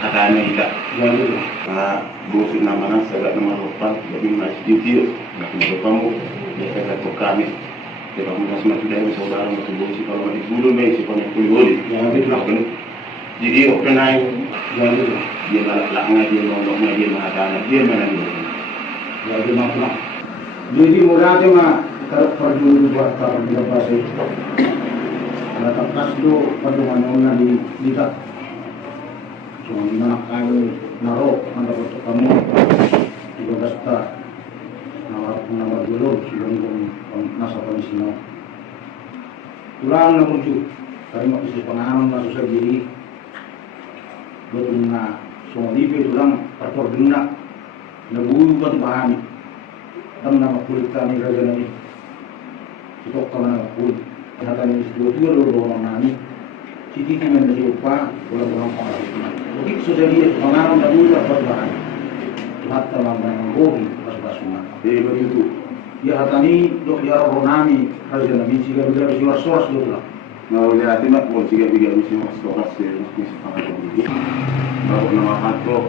Katanya kita busuk nama sagat nama rupan jadi masjid itu nak kamu ya saya kami dia kamu masih dari saudara masih busuk kalau di dulu masih punya kulit yang itu nak jadi open aja jadi dia malah ngaji ngomong dia mengatakan dia mana jadi maaf jadi murah mah perlu buat kalau tidak pasti ada kas do patungan di kita cuma gimana kami naruh anda untuk kamu juga basta nawar dulu sebelum nasa kondisi no tulang na muncul kami mau isi pengalaman masuk sendiri betul na semua libe tulang pertor dina nabulu kan pahami tam nama kulit kami raja nabi sitok kami nama kulit hatanya dua orang nani Siti yang menjadi upah orang-orang pengaruh. Jadi sudah dia pengaruh dan dulu dapat bahan. Hatta lamban gobi pas semua. Jadi begitu. Dia hatani dok dia ronami hasil nabi jika juga bisa soras dulu lah. Nah, dia hati nak pun jika juga bisa soras dia mesti sangat tinggi. Baru nama kantor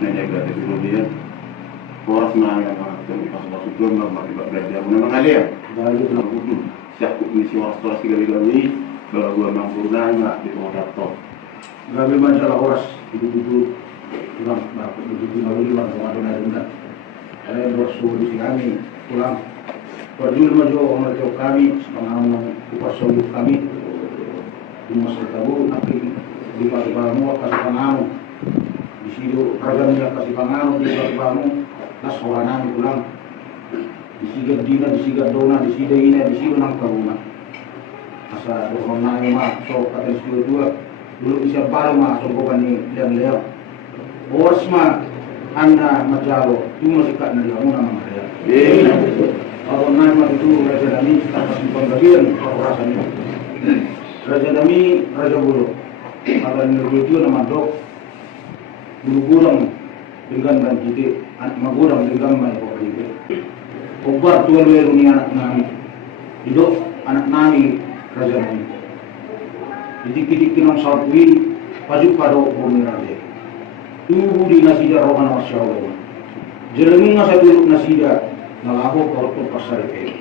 nenek berada di dia. Soras mana yang pas itu nama tidak berada. Memang ada. Jadi itu betul. Siap misi soras juga kalau gua mampu nanya di rumah laptop. Gabi masalah horas itu pulang, itu lalu lima sama ada. Ada bersuruh di kami pulang. Perjul maju orang tua kami, pengalaman upah solusi kami. Di masa tahu nanti di pagi-pagi kasih pengalaman. Di situ kerajaan dia kasih pengalaman di pagi-pagi. Nas orang kami pulang. Di situ dina, di situ dona, di situ ini, di situ nang rumah. Asa doon na ma so katen dua dulu bisa baru ma so bukan ni dan leo bos ma anda majalo cuma sikat na dia muna mamaya kalau na ma itu raja dami tanpa simpan bagian perasaan ini raja dami raja bulu ada negeri nama dok bulu gurang dengan dan kita anak magurang dengan mai kok gitu obar tuan weru ni anak nami hidup anak nami raja ini. Jadi kita nang sarwi paju pado bumi raja. Tubuh di nasida rohana masyaallah. Jereming satu nasida nalaho korto pasar itu.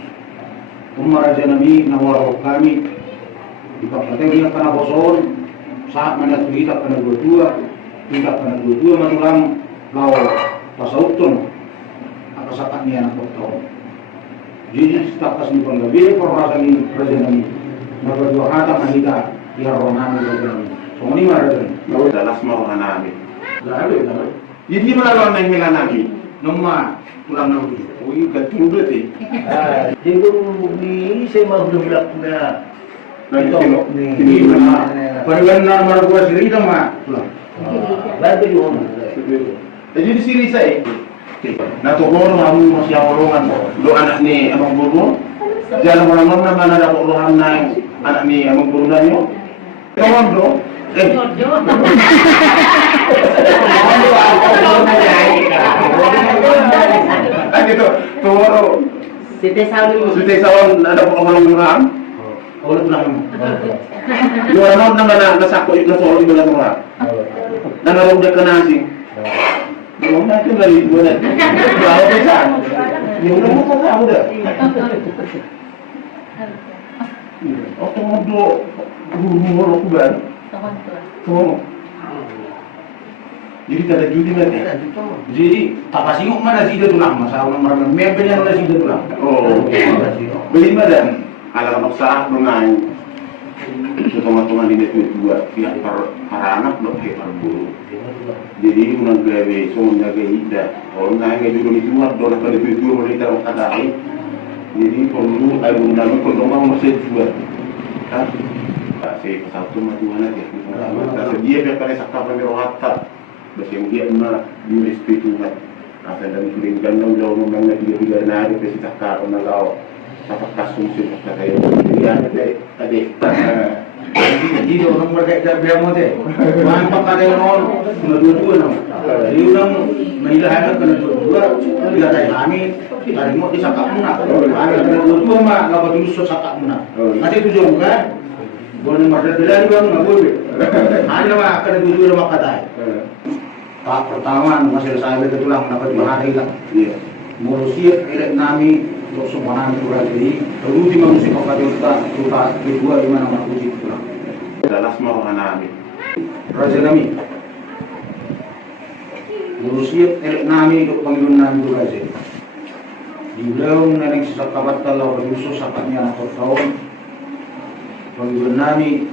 Umar raja nabi nawaro kami di kapatnya kana boson saat mana kita kana dua matulang law pasautun akasakanya anak dokter. Jadi status di penggabi perasaan ini raja nabi. Maka dua kata kita ya rohani rohani. Semua ini mana tu? Lalu dalam semua rohani. Lalu. Jadi mana orang yang hilang nabi? Nama tulang nabi. Oh ini gantung berarti. Jadi ni saya mahu bilang punya. Ini mana? Perbenar mana gua sendiri sama tulang. Lalu juga. Jadi di sini saya. Nah tu orang kamu masih awalongan. Lo anak ni abang buru. Jalan orang-orang mana ada orang naik anak ni abang buru dah yo. Kawan bro. Gitu. Tuh. Siti sawan ada orang-orang. Orang pulang. Dua orang nang nasako itu solo di dalam orang. Nang orang dia kena sih. Belum nanti lagi buat. Kalau bisa. Yang udah mau tahu dah. Oke modo guru aku ban. Tuh. Jadi kada judi nanti. Jadi apa sih mana sih itu tulang masalah nomor membernya mana sih itu tulang. Oh. Beli badan. Ala maksa nungai. Teman-teman di dua pihak para anak dok pihak guru. Jadi unang gawe semua gawe ida. Orang naik gawe dulu itu luar dolar pada itu mereka kata ai. Jadi perlu air unang untuk orang masih dua. Kan? Kasi satu matuan aja. Kasi dia berkali sakap merohata. Basi yang dia na di spiritual. Apa dan kuring gandang jauh memang tiga nari kasi sakap na lao. Sapak kasum sih kata dia. Ada. Jadi orang mereka biar mote. Mana pakai orang dua-dua nama. Jadi orang menilai kena dua-dua. Dia dari kami. Dari mau disakap muna. Ada dua-dua mah nggak betul sakap muna. Nanti tujuan kan. Boleh marah dari bang nggak boleh. Hanya mah kena dua-dua nama kata. Pak pertama masih saya betulah dapat bahari lah. Iya. Murusiat elek nami untuk semua nami kurasi. Terus di manusia kapatulta tuta kedua di mana makuji pulang. Dalas mau anami. Raja nami. Murusiat elek nami untuk panggilan nami kurasi. Di beliau neneng sisa kabat kalau berusus sakatnya anak tahun. Panggilan nami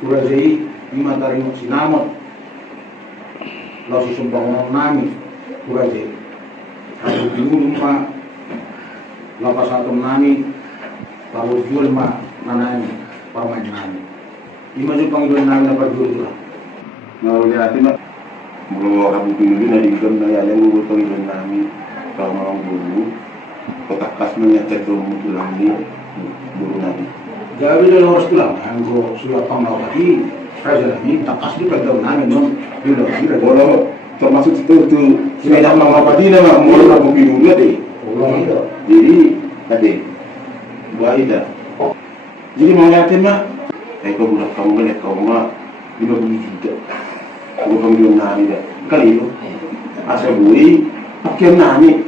kurasi lima tarimut sinamot. Lalu si sumpah nami kurasi. Kalau dulu mah lapas satu nami kalau jual mah nanani pamain nami. Lima juta panggilan nami dapat jual lah. Mau lihat ini belum orang dulu dari gam naya yang gue panggilan nami kalau mau dulu kotak kas menyetek mutu lagi buru nami. Jadi dalam harus pulang. Anggo sudah panggilan lagi. Raja ini takas di pegang nami non. Kalau termasuk itu sepeda mau apa dia nggak mau lakukan dulu deh. Ulang itu. Jadi tadi buah ida. Jadi mau lihatin mah, kau budak kamu balik kau mah 50 juta. Kau panggilan nami dah. Kali itu asal bui, pakai nami,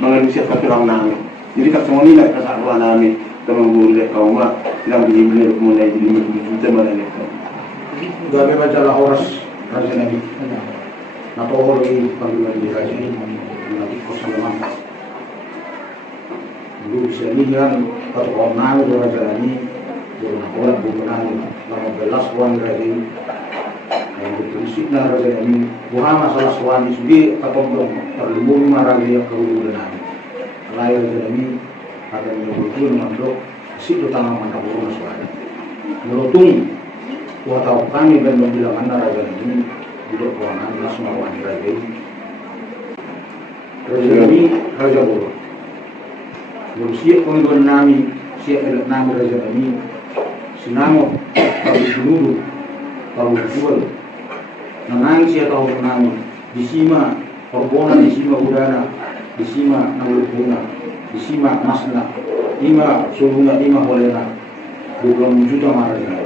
mengenai siapa orang nami. Jadi kat semua ni nak kasar orang nami. Teman bui kau mah, silang beli mulai 50 juta mana ni. Gabi majalah horas raja nabi. Nato lagi panggilan di raja ini nanti kosong lemah. Dulu bisa ini kan atau orang nami di raja ini turun kolat bukan nama belas wan raja ini. Yang bertulisik na raja ini bukan masalah suami sugi atau belum terlebih marah dia kerugian nami. Lain raja ini akan menyebutkan mandok situ tanah mana burung suami. Melutung atau kami dan membilang anda raja ini duduk ruangan langsung melawan raja ini. Raja ini raja buruk. Berusia pengikut nami, siap elok nami raja ini. Sinamo kalau dulu kalau jual. Nanang siap tahu nami. Disima perbona, disima udara, disima nalupuna, disima masna, lima sulunga, lima holena. 20 juta marah.